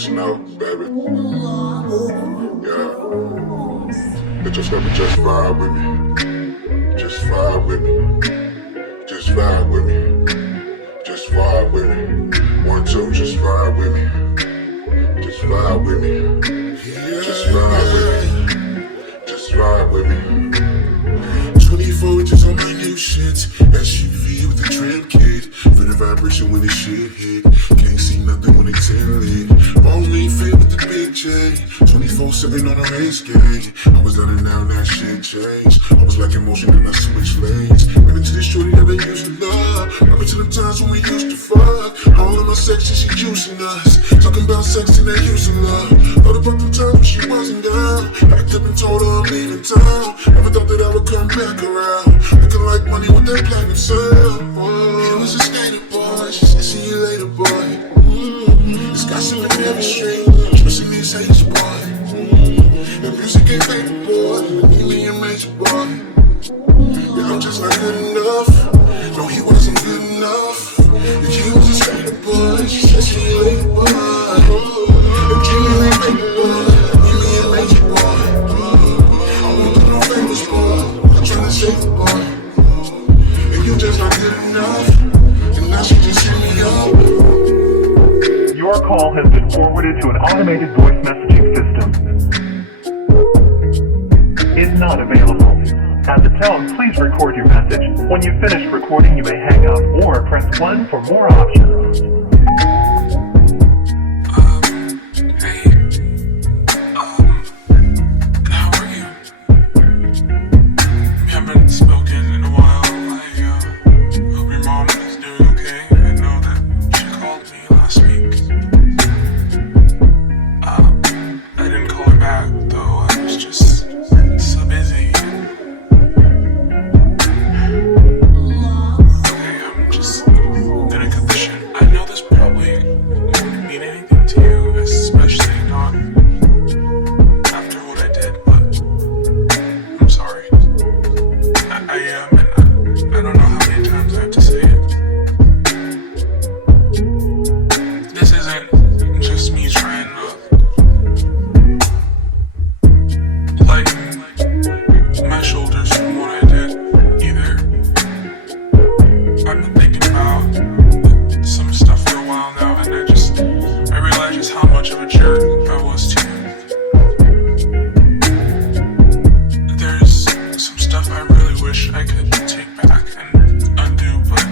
just know, baby. Yeah. They just have to just vibe with me. Just vibe with me. Just vibe with me. Just vibe with me. 1, 2, just vibe with me. Just vibe with me. Just vibe with me. Just vibe with me. 24 inches on my new shit. SUV with the trim kit. For the vibration when the shit hit. Can't see nothing when it's in lit. Only fit with the big J. 24 sitting on a race game. I was down and now that shit changed. I was like in motion and I switched lanes. Ran into this shorty that I used to love. Remember to the times when we used to fuck. All in my section, she juicing us. Talking about sex and that using love. Thought about the times when she wasn't down. Backed up and told her I'm leaving town. Never thought that I would come back around. Looking like money with that platinum sound. It was a skater boy. She said, see you later, boy. It's got some in every street. Trusting these haters, boy. The music ain't paper, boy. Need me a major boy. Yeah, I'm just not good enough. No, he wasn't good enough. And he was a skater boy. She said, see you later, boy. And Jimmy ain't paper, boy. Need me a major boy. I won't do no favors, boy. I'm trying to save the boy. And you just not good enough. And now she just hit me up. Your call has been forwarded to an automated voice messaging system. Is not available. At the tone, please record your message. When you've finished recording, you may hang up or press 1 for more options. How are you? We haven't spoken in a while. I hope your mom is doing okay. I know that she called me last week. I didn't call her back though. I was just so busy. Okay, I'm just gonna cut the shit. I know this probably won't mean anything to you, especially not after what I did, but I'm sorry. I am, and I don't know how many times I have to say it. This isn't just me trying to lighten my shoulders from what I did either. I've been thinking about some stuff for a while now, and I realized just how much of a jerk I was to you. There's some stuff I really wish I could take back and undo, but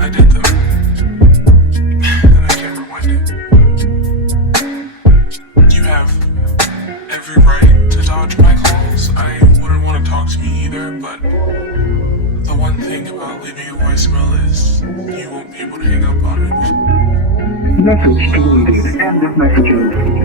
I did them, and I can't rewind it. You have every right to dodge my calls. I wouldn't want to talk to me either, but the one thing about leaving a voicemail is you won't be able to hang up on me. Message deleted. End of messages.